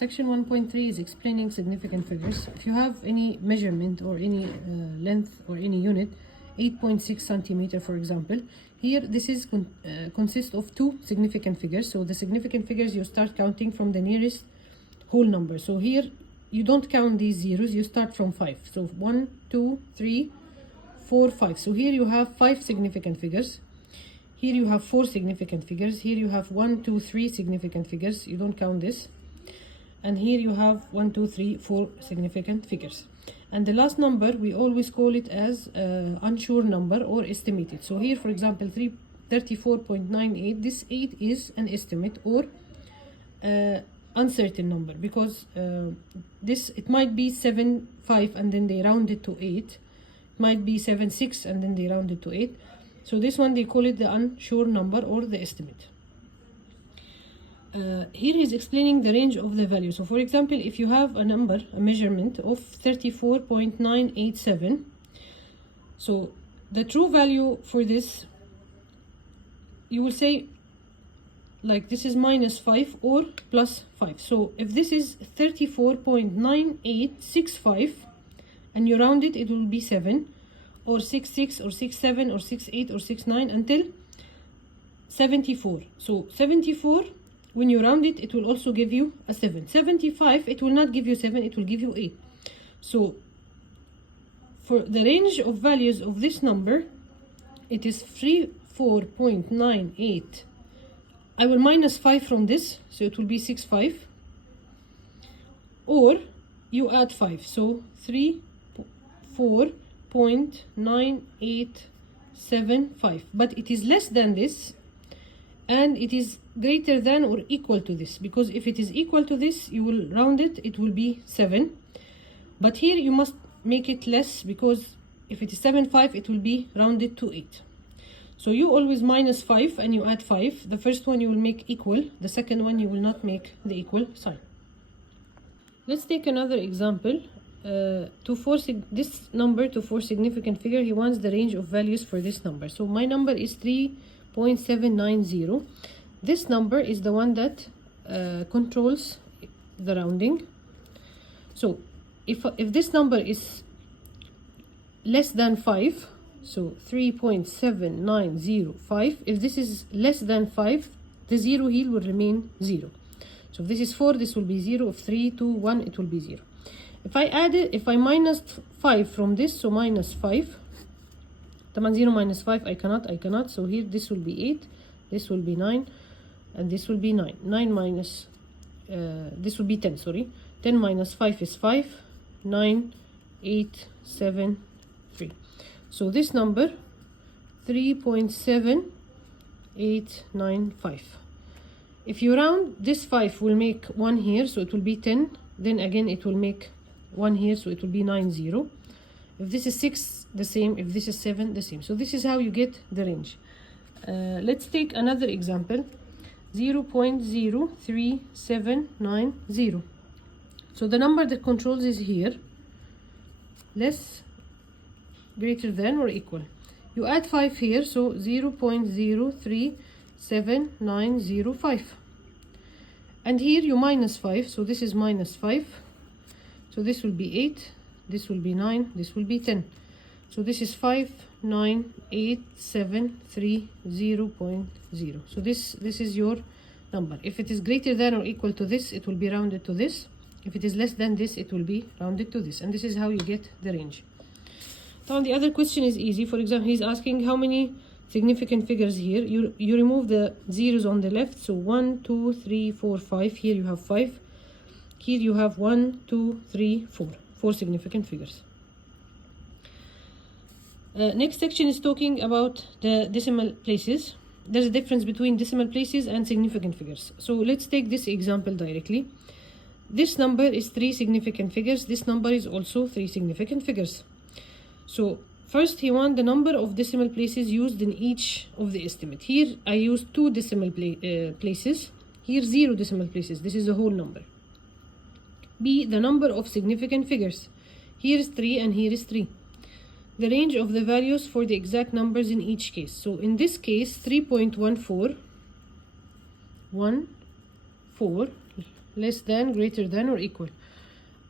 Section 1.3 is explaining significant figures. If you have any measurement or any length or any unit, 8.6 centimeter for example, here this is consists of two significant figures. So the significant figures, you start counting from the nearest whole number. So here you don't count these zeros, you start from 5. So 1, 2, 3, 4, 5. So here you have 5 significant figures. Here you have 4 significant figures. Here you have 1, 2, 3 significant figures. You don't count this. And here you have 1, 2, 3, 4 significant figures. And the last number, we always call it as unsure number or estimated. So here, for example, 34.98, this 8 is an estimate or uncertain number, because it might be 7.5 and then they round it to 8. It might be 7.6 and then they round it to 8. So this one, they call it the unsure number or the estimate. Here he's explaining the range of the value. So for example, if you have a number, a measurement of 34.987, so the true value for this, you will say like this is minus 5 or plus 5. So if this is 34.9865 and you round it, it will be 7 or 66 or 67 or 68 or 69 until 74. So 74, when you round it, it will also give you a 7. 75, it will not give you 7, it will give you 8. So for the range of values of this number, it is 34.98. I will minus 5 from this, so it will be 65. Or you add 5, so 34.9875. But it is less than this, and it is greater than or equal to this, because if it is equal to this, you will round it, it will be 7. But here you must make it less, because if it is 7.5, it will be rounded to 8. So you always minus 5 and you add 5. The first one you will make equal, the second one you will not make the equal sign. Let's take another example. To force this number to 4 significant figure, he wants the range of values for this number. So my number is 3.790. This number is the one that controls the rounding. So if this number is less than 5, so 3.7905, if this is less than 5, the 0 here will remain 0. So if this is 4, this will be 0. If 3, 2, 1, it will be 0. If I add it, if I minus 5 from this, so minus 5, 0 minus 5, I cannot. So here this will be 8, this will be 9, and this will be 9. 9 minus, this will be 10, sorry. 10 minus 5 is 5, 9, 8, 7, 3. So this number, 3.7895. If you round, this 5 will make 1 here, so it will be 10. Then again, it will make 1 here, so it will be 90. If this is 6, the same. If this is 7, the same. So this is how you get the range. Let's take another example. 0.03790. So the number that controls is here, less, greater than or equal. You add 5 here, so 0.037905. And here you minus 5, so this is minus 5. So this will be 8, this will be 9, this will be 10. So this is 59873.0.0. So this is your number. If it is greater than or equal to this, it will be rounded to this. If it is less than this, it will be rounded to this. And this is how you get the range. Now the other question is easy. For example, he's asking how many significant figures here. You remove the zeros on the left. So 1, 2, 3, 4, 5. Here you have 5. Here you have 1, 2, 3, 4. 4 significant figures. Next section is talking about the decimal places. There's a difference between decimal places and significant figures. So let's take this example directly. This number is 3 significant figures. This number is also 3 significant figures. So first he wants the number of decimal places used in each of the estimate. Here I used 2 decimal places. Here 0 decimal places. This is the whole number. B, the number of significant figures. Here is 3 and here is 3. The range of the values for the exact numbers in each case. So in this case, 3.14, less than, greater than, or equal.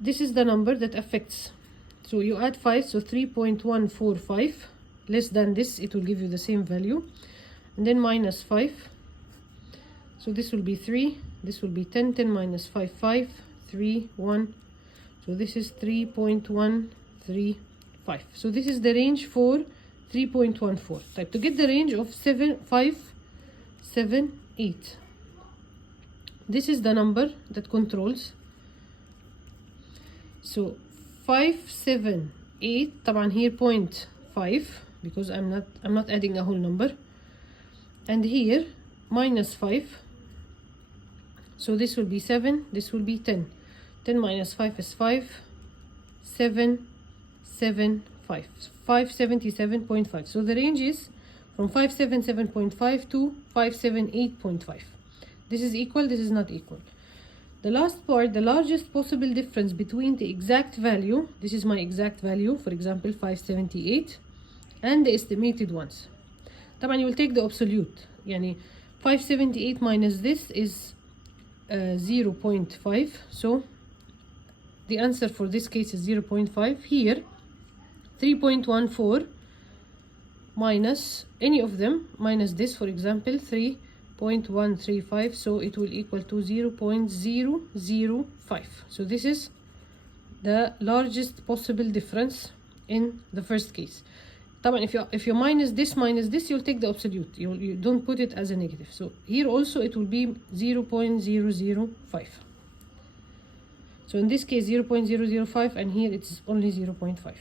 This is the number that affects. So you add 5, so 3.145, less than this, it will give you the same value. And then minus 5, so this will be 3, this will be 10, 10 minus 5, 5, 3, 1. So this is 3.135. So this is the range for 3.14. Type to get the range of 7, 5, 7, 8. This is the number that controls. So 5, 7, 8. طبعا here 0.5 because I'm not adding a whole number. And here minus 5. So this will be 7, this will be 10. 10 minus 5 is 5, 7, 7, 5. 577.5. So the range is from 577.5 to 578.5. This is equal, this is not equal. The last part, the largest possible difference between the exact value, this is my exact value, for example 578, and the estimated ones. طبعا you will take the absolute. يعني 578 minus this is 0.5. So the answer for this case is 0.5. Here 3.14 minus any of them, minus this, for example 3.135, so it will equal to 0.005. So this is the largest possible difference in the first case. طبعا if you minus this, you'll take the absolute. You don't put it as a negative. So here also it will be 0.005. So in this case 0.005, and here it's only 0.5.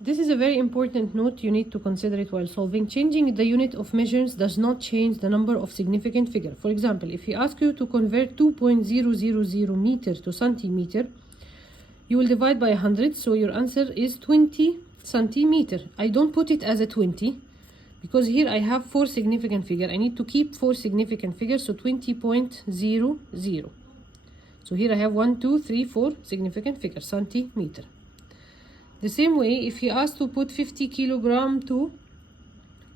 This is a very important note. You need to consider it while solving. Changing the unit of measures does not change the number of significant figure. For example, if he asks you to convert 2.000 meter to centimeter, you will divide by 100. So your answer is 20 centimeter. I don't put it as a 20 because here I have 4 significant figure. I need to keep 4 significant figures, so 20.00. So here I have 1, 2, 3, 4 significant figures, centimeter. The same way, if he asks to put 50 kilogram to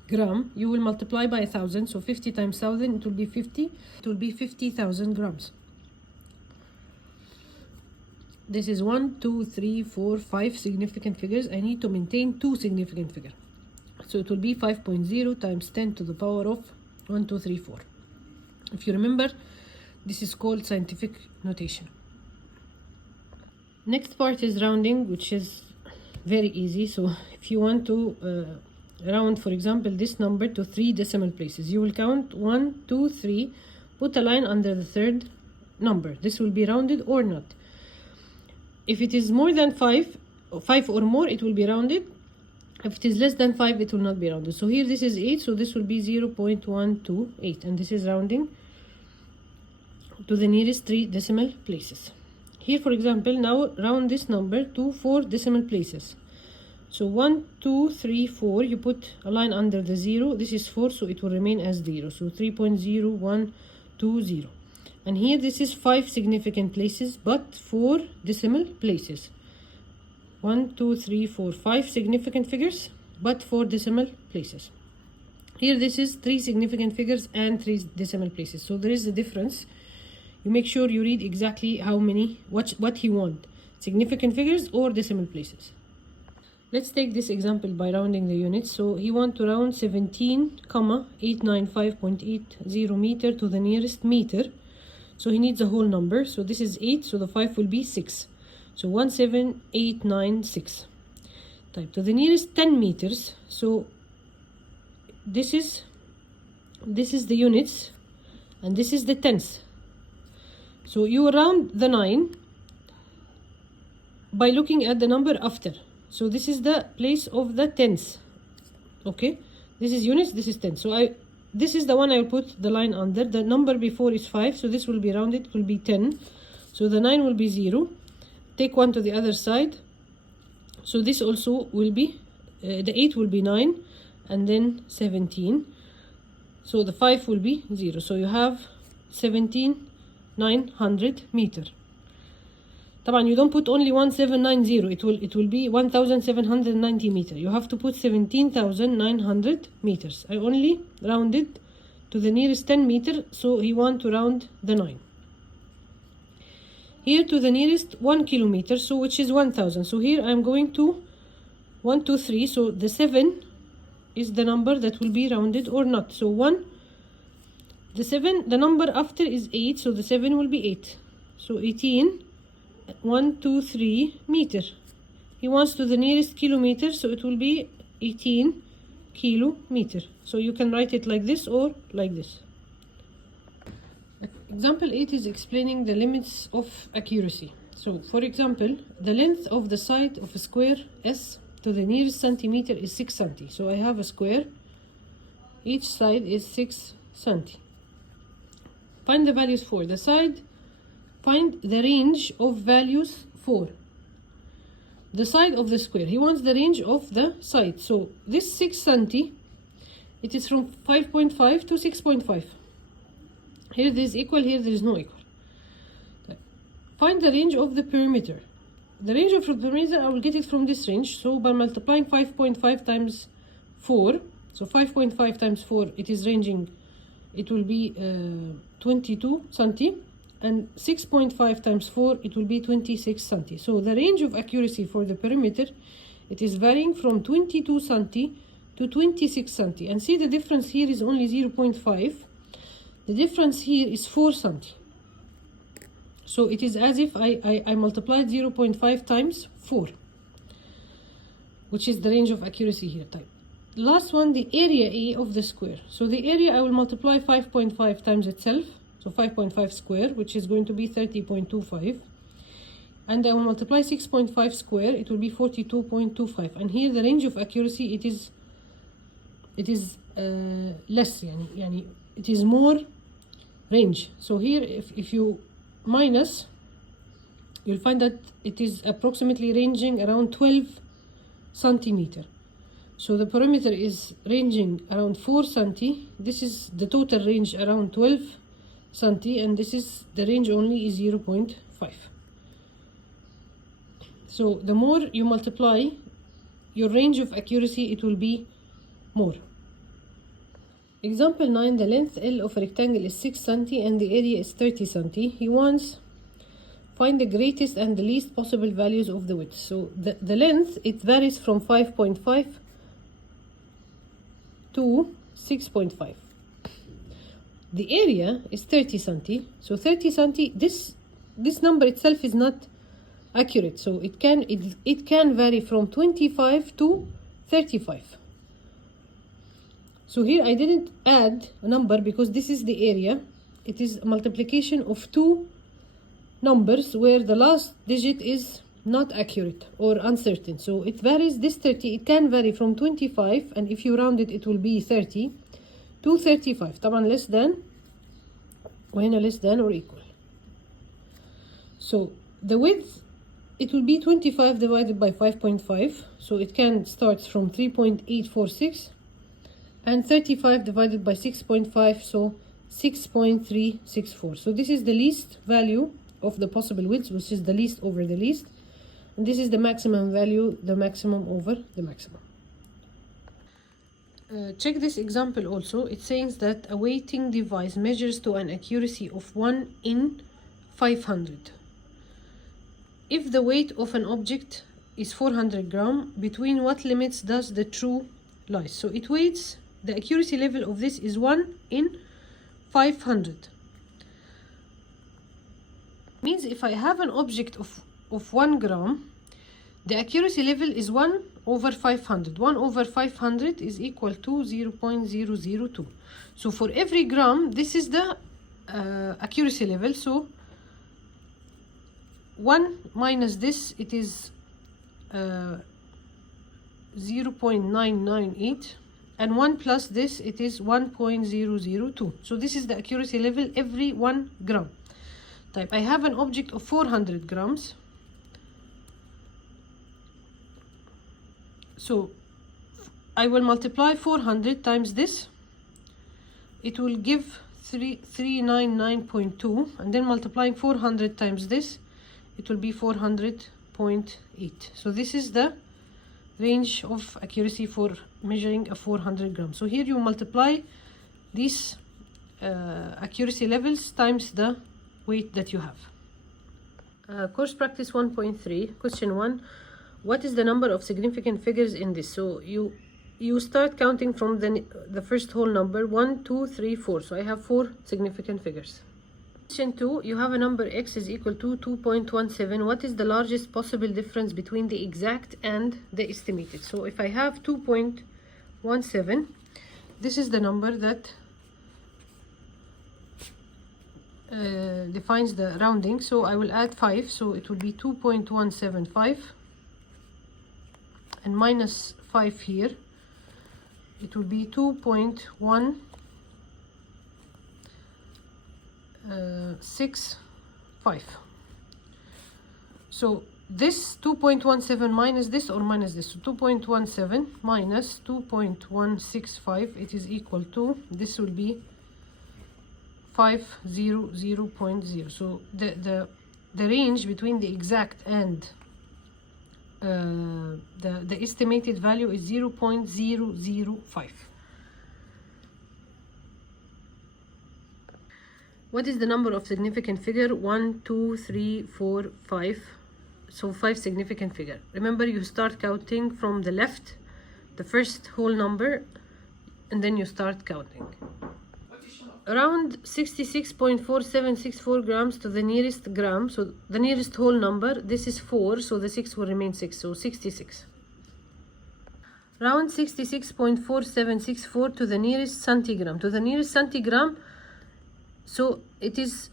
gram, you will multiply by 1,000. So 50 times 1,000, it will be 50. It will be 50,000 grams. This is 1, 2, 3, 4, 5 significant figures. I need to maintain 2 significant figures. So it will be 5.0 times 10 to the power of 1, 2, 3, 4. If you remember, this is called scientific notation. Next part is rounding, which is very easy. So if you want to round, for example, this number to 3 decimal places, you will count 1, 2, 3, put a line under the third number. This will be rounded or not. If it is more than 5 or more, it will be rounded. If it is less than 5, it will not be rounded. So here this is 8, so this will be 0.128, and this is rounding to the nearest 3 decimal places. Here, for example, now round this number to 4 decimal places. So 1, 2, 3, 4, you put a line under the 0. This is 4, so it will remain as 0. So 3.0120. And here this is 5 significant places, but 4 decimal places. 1, 2, 3, 4, 5 significant figures, but 4 decimal places. Here this is 3 significant figures and 3 decimal places. So there is a difference. You make sure you read exactly how many, what he wants, significant figures or decimal places. Let's take this example by rounding the units. So he wants to round 17,895.80 meter to the nearest meter. So he needs a whole number. So this is 8, so the 5 will be 6. So 17896. Type to the nearest 10 meters. So this is the units, and this is the tenths. So you round the 9 by looking at the number after. So this is the place of the tenths. Okay, this is units, this is tenths. So this is the one I will put the line under. The number before is 5, so this will be rounded, it will be 10. So the 9 will be 0. Take 1 to the other side. So this also will be, the 8 will be 9, and then 17. So the 5 will be 0. So you have 17,900 meter. طبعا you don't put only 1790. It will be 1790 meter. You have to put 17,900 meters. I only rounded to the nearest 10 meter, so he want to round the 9. here to the nearest 1 kilometer, so which is 1000. So here I'm going to 1 2 3, so the 7 is the number that will be rounded or not. So 1, the 7, the number after is 8, so the 7 will be 8. So 18, 1 2 3 meter. He wants to the nearest kilometer, so it will be 18 kilometer. So you can write it like this or like this. Example 8 is explaining the limits of accuracy. So for example, the length of the side of a square S to the nearest centimeter is 6 centi. So I have a square, each side is 6 centi. Find the values for the side, find the range of values for the side of the square. He wants the range of the side. So this 6 centi, it is from 5.5 to 6.5. Here there is equal, here there is no equal. Find the range of the perimeter. The range of the perimeter, I will get it from this range. So by multiplying 5.5 times 4, so 5.5 times 4, it is ranging, it will be 22 centi. And 6.5 times 4, it will be 26 centi. So the range of accuracy for the perimeter, it is varying from 22 centi to 26 centi. And see, the difference here is only 0.5. The difference here is 4 centi. So it is as if I multiplied 0.5 times 4, which is the range of accuracy here. Type. Last one, the area A of the square. So the area, I will multiply 5.5 times itself. So 5.5 square, which is going to be 30.25. And I will multiply 6.5 square, it will be 42.25. And here the range of accuracy, it is less, yani it is more range. So here if you minus, you'll find that it is approximately ranging around 12 centimeter. So the perimeter is ranging around 4 centi. This is the total range around 12 centi, and this is the range only is 0.5. So the more you multiply your range of accuracy, it will be more. Example 9, the length L of a rectangle is 6 centi and the area is 30 centi. He wants find the greatest and the least possible values of the width. So the length, it varies from 5.5 to 6.5. The area is 30 centi. So 30 centi, this number itself is not accurate. So it can vary from 25 to 35. So here I didn't add a number because this is the area. It is a multiplication of two numbers where the last digit is not accurate or uncertain. So it varies, this 30, it can vary from 25, and if you round it, it will be 30 to 35. طبعا less than, وهنا less than or equal. So the width, it will be 25 divided by 5.5. So it can start from 3.846. And 35 divided by 6.5, so 6.364. So this is the least value of the possible widths, which is the least over the least. And this is the maximum value, the maximum over the maximum. Check this example also. It says that a weighting device measures to an accuracy of 1 in 500. If the weight of an object is 400 grams, between what limits does the true lie? So it weights, the accuracy level of this is 1 in 500. Means if I have an object of 1 gram, the accuracy level is 1 over 500. 1 over 500 is equal to 0.002. So for every gram, this is the accuracy level. So 1 minus this, it is 0.998. And 1 plus this, it is 1.002. So this is the accuracy level every 1 gram. Type, I have an object of 400 grams. So I will multiply 400 times this. It will give 399.2. And then multiplying 400 times this, it will be 400.8. So this is the range of accuracy for measuring a 400 grams. So here you multiply these accuracy levels times the weight that you have. Course practice 1.3, question 1. What is the number of significant figures in this? So you start counting from the first whole number, 1, 2, 3, 4. So I have 4 significant figures. Question 2, you have a number x is equal to 2.17. What is the largest possible difference between the exact and the estimated? So if I have 2.17, this is the number that defines the rounding. So I will add 5, so it will be 2.175 and minus 5 here, it will be 2.165. So this 2.17 minus this or minus this, so 2.17 minus 2.165, it is equal to, this will be 500.0. so the range between the exact and the estimated value is 0.005. What is the number of significant figure? 1, 2, 3, 4, 5. So 5 significant figure. Remember, you start counting from the left, the first whole number, and then you start counting. Around 66.4764 grams to the nearest gram, so the nearest whole number, this is 4, so the 6 will remain 6, so 66. Around 66.4764 to the nearest centigram. To the nearest centigram, so it is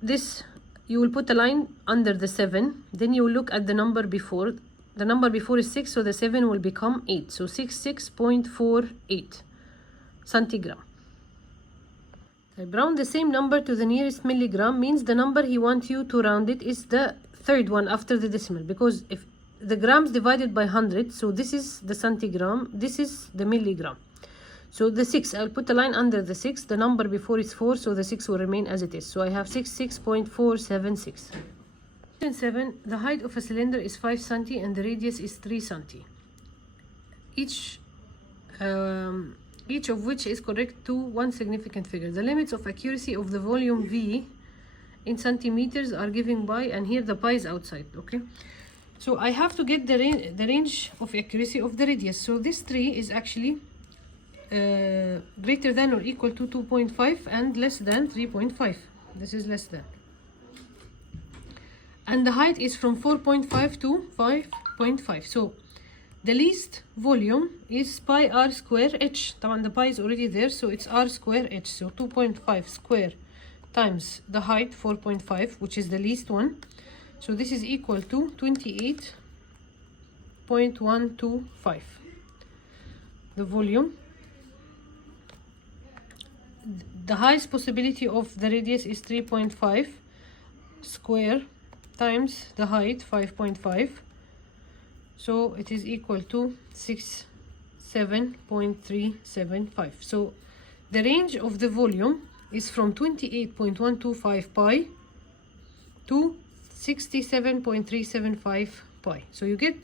this, you will put a line under the 7, then you will look at the number before. The number before is 6, so the 7 will become 8, so 66.48 centigram. Round the same number to the nearest milligram means the number he wants you to round it is the third one after the decimal, because if the grams divided by 100, so this is the centigram, this is the milligram. So the 6, I'll put a line under the 6, the number before is 4, so the 6 will remain as it is. So I have 66.476. Question 7, the height of a cylinder is 5 cm and the radius is 3 cm. Each of which is correct to one significant figure. The limits of accuracy of the volume V in centimeters are given by, and here the pi is outside, okay? So I have to get the range of accuracy of the radius. So this 3 is actually greater than or equal to 2.5 and less than 3.5. This is less than. And the height is from 4.5 to 5.5. So the least volume is pi r square h. The pi is already there, so it's r square h. So 2.5 square times the height 4.5, which is the least one. So this is equal to 28.125. The volume. The highest possibility of the radius is 3.5 square times the height 5.5. So it is equal to 67.375. So the range of the volume is from 28.125 pi to 67.375 pi. So you get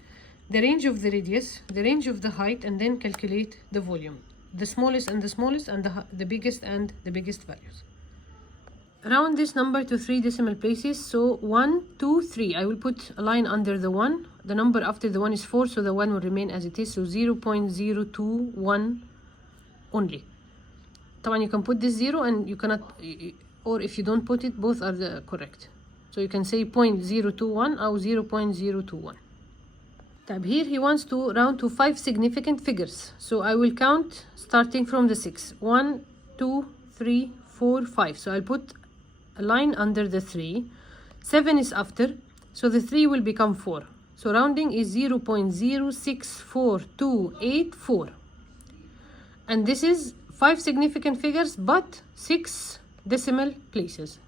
the range of the radius, the range of the height, and then calculate the volume. The smallest and the smallest, and the biggest and the biggest values. Round this number to 3 decimal places. So 1, 2, 3. I will put a line under the 1. The number after the 1 is 4, so the 1 will remain as it is. So 0.021 only. You can put this 0 and you cannot, or if you don't put it, both are the correct. So you can say 0.021 or 0.021. Here he wants to round to 5 significant figures. So I will count starting from the 6. 1, 2, 3, 4, 5. So I'll put a line under the 3. 7 is after, so the 3 will become 4. So rounding is 0.064284. And this is 5 significant figures but 6 decimal places.